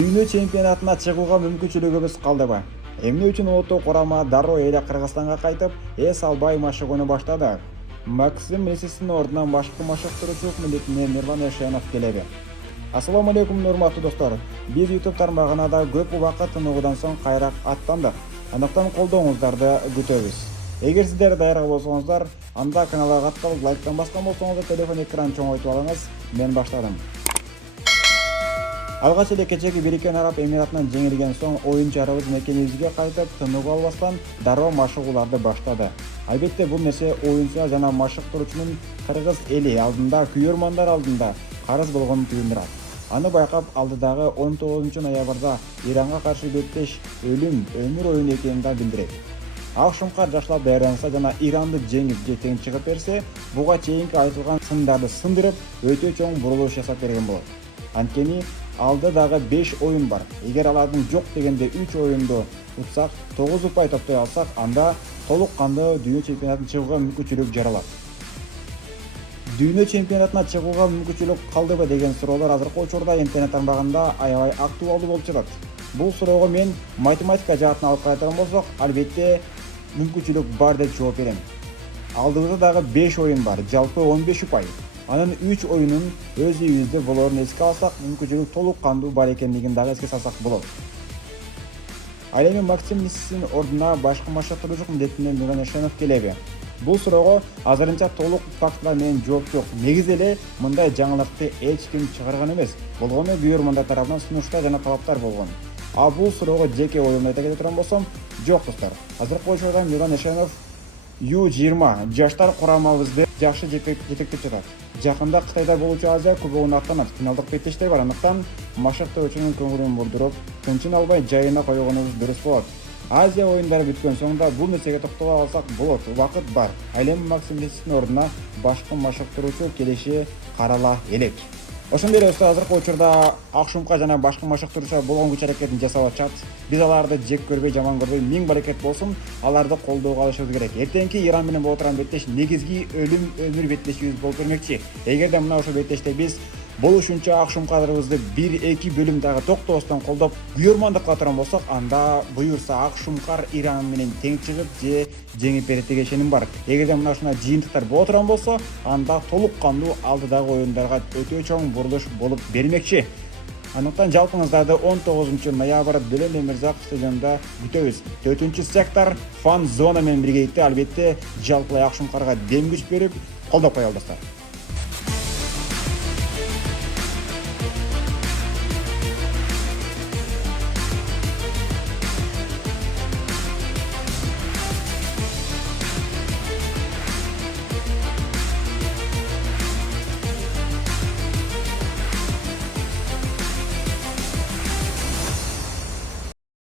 Дүйнө чемпионатына чыгууга мүмкүнчүлүгүбүз калдыбы? Эмне үчүн Отто курама дароо эле Кыргызстанга кайтып, эс албай машыгууну баштады? Максим Лисицтин ордунан башкы машыктыруучулук милдетине Мирлан Эшенов келеби? Ассаламу алейкум, урматтуу достор. Биз YouTube тармагына да көп убакыт тыныгуудан соң кайра аттандык. Андыктан колдооңуздарды күтөбүз. Эгер сиздер даяр болсоңуздар, анда каналга катталып, лайктан баскан болсоңуздар, телефон экранын чоңойтуп алыңыз. Мен баштадым. Алгач эле кечеги Бириккен Араб Эмиратынан жеңилген соң оюнчарыбыз мекенибизге кайтып, тыныгуу албастан дароо машыгууларды баштады. Албетте бул нерсе оюнчу жана машыктыруучунун кыргыз эли алдында, күйөрмандар алдында карыз болгонун түйүндүрөт. Аны байкап, алдыдагы 19 ноябрда Иранга каршы беттеш өлүм өмүр оюну экенин да билдирет. Ак Шумкар жакшылап даярданса жана Иранды жеңип же тең чыгып берсе, буга чейинки айтылган сындарды сындырып, өтө чоң бурулуш жасап берген болот. Анткени алда дагы 5 оюн бар. Эгер алардын жок дегенде 3 оюнду утсак, 9 упай топтой алсак, анда толук кандуу дүйнө чемпионатына чыгууга мүмкүнчүлүк жаралат. Дүйнө чемпионатына чыгууга мүмкүнчүлүк калдыбы деген суроолор азыркы учурда интернет тармагында аябай актуалдуу болуп жатат. Бул суроого мен математика жаатын алып карайтын болсок, албетте мүмкүнчүлүк бар деп жооп берем. Алдыбызда дагы 5 оюн бар, жалпы 15 упай. Анын 3 оюнун өз үйүбүздө болоорун эске алсак, мүмкүнчүлүк толук кандуу бар экендигин дагы эске салсак болот. Ал эми Максим Лисицтин ордуна башкы машыктыруучулук милдетине Мирлан Эшенов келеби? Бул суроого азырынча толук фактылар менен жооп жок. Негизи эле мындай жаңылыкты эч ким чыгарган эмес. Болгону күйөрмандар тарабынан сунуштар жана талаптар болгон. А бул суроого жеке оюмду айта кете турган болсом, жок достор. Азыркы учурда Мирлан Эшенов U20 жаштар курамыбызды жакшы жетектеп жатат. Жакында Кытайда болуучу Азия кубогуна аттанат. Финалдык беттештер бар, андыктан машыктыруучунун көңүлүн бурдуруп, тынчын албай жайына койгонубуз дурус болот. Азия оюндары бүткөн соң да бул нерсеге токтоло алсак болот. Убакыт бар. Ал эми Максим Лисицтин ордуна башкы машыктыруучу келиши карала элек. Ошондой эле достор, азыркы учурда Ак Шумкар жана башкы машыктыруучулар болгон күч аракетин жасап атышат. Биз аларды жек көрбөй, жаман көрбөй, миң баракет болсун, аларды колдоого алышыбыз керек. Эртеңки Иран менен боло турган беттеш негизги өлүм өмүр беттешибиз болуп бермекчи. Эгерде мына ошол беттеште биз болушунча Ак Шумкарыбызды 1-2 бөлүм дагы токтобостон колдоп, күйөрмандык кыла турган болсок, анда буюрса Ак Шумкар Иран менен тең чыгып же жеңип берет деген ишеним бар. Эгерде мына ушундай жыйынтыктар боло турган болсо, анда толук кандуу алдыдагы оюндарга өтө чоң бурулуш болуп бермекчи. Андыктан жалпыңыздарды 19 ноябрь Дөлөн Эмирзаков стадионунда күтөбүз. 4-сектор фан зона менен биргеликте албетте жалпылай Ак Шумкарга дем күч берип, колдоп коелу достор.